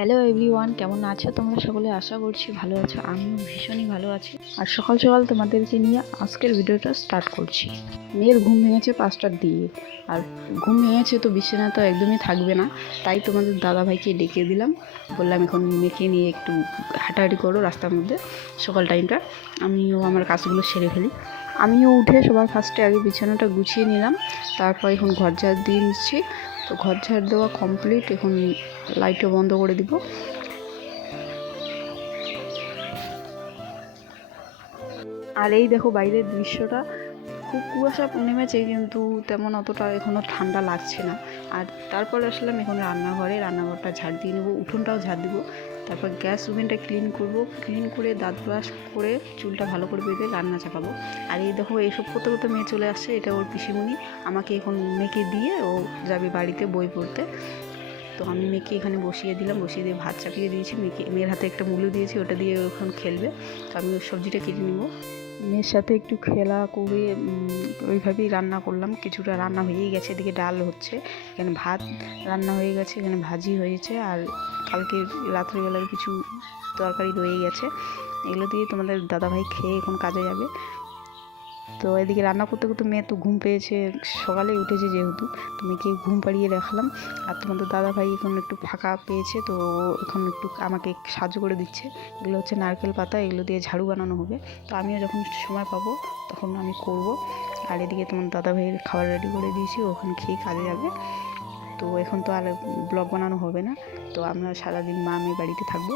Hello everyone, কেমন আছো তোমরা সকলে? আশা করছি ভালো আছো। আমিও ভীষণই ভালো আছি। আর সকাল সকাল তোমাদেরকে নিয়ে আজকের ভিডিওটা স্টার্ট করছি। মেয়ের ঘুম ভেঙেছে 5টার দিকে, আর ঘুম ভেঙেছে তো বিছানা তো একদমই থাকবে না, তাই তোমাদের দাদাভাইকে ডেকে দিলাম। বললাম এখন মেয়েকে নিয়ে একটু হাঁটাহাঁটি করো রাস্তার মধ্যে সকাল টাইমটা, আমিও আমার কাজগুলো সেরে ফেলি। আমিও উঠে সবার ফার্স্টে আগে বিছানাটা গুছিয়ে নিলাম, তারপর এখন ঘর ঝাড় দিয়ে নিচ্ছি। তো ঘর ঝাড় দেওয়া কমপ্লিট, এখন লাইটও বন্ধ করে দিব। আর এই দেখো বাইরের দৃশ্যটা, খুব কুয়াশা নেমেছে কিন্তু তেমন অতটা এখনও ঠান্ডা লাগছে না। আর তারপরে আসলাম এখন রান্নাঘরটা ঝাড় দিয়ে নেবো, উঠোনটাও ঝাড় দিব। তারপর গ্যাস ওভেনটা ক্লিন করব, ক্লিন করে দাঁত ব্রাশ করে চুলটা ভালো করে বেঁধে রান্না চাপাবো। আর এই দেখো এইসব করতে করতে মেয়ে চলে আসছে, এটা ওর পিসিমণি। আমাকে এখন মেয়েকে দিয়ে ও যাবে বাড়িতে বই পড়তে। তো আমি মেয়েকে এখানে বসিয়ে দিলাম, বসিয়ে দিয়ে ভাত চাপিয়ে দিয়েছি। মেয়ের হাতে একটা মুলো দিয়েছি, ওটা দিয়ে এখন খেলবে। তো আমি সবজিটা কেটে নেবো। মেয়ের সাথে একটু খেলা করে ওইভাবেই রান্না করলাম। কিছুটা রান্না হয়েই গেছে, এদিকে ডাল হচ্ছে, এখানে ভাত রান্না হয়ে গেছে, এখানে ভাজি হয়েছে, আর কালকে রাত্রিবেলার কিছু তরকারি রয়ে গেছে। এগুলো দিয়ে তোমাদের দাদাভাই খেয়ে এখন কাজে যাবে। তো এদিকে রান্না করতে করতে মেয়ে তো ঘুম পেয়েছে, সকালে উঠেছে যেহেতু, তো মেয়েকে ঘুম পাড়িয়ে রাখলাম। আর তোমাদের দাদাভাই এখন একটু ফাঁকা পেয়েছে, তো এখন একটু আমাকে সাহায্য করে দিচ্ছে। এগুলো হচ্ছে নারকেল পাতা, এগুলো দিয়ে ঝাড়ু বানানো হবে। তো আমিও যখন সময় পাবো তখন আমি করব। আর এদিকে তোমার দাদাভাইয়ের খাবার রেডি করে দিয়েছি, ওখানে খেয়ে কাজে যাবে। তো এখন তো আর ব্লগ বানানো হবে না, তো আমরা সারাদিন মা মেয়ে বাড়িতে থাকবো।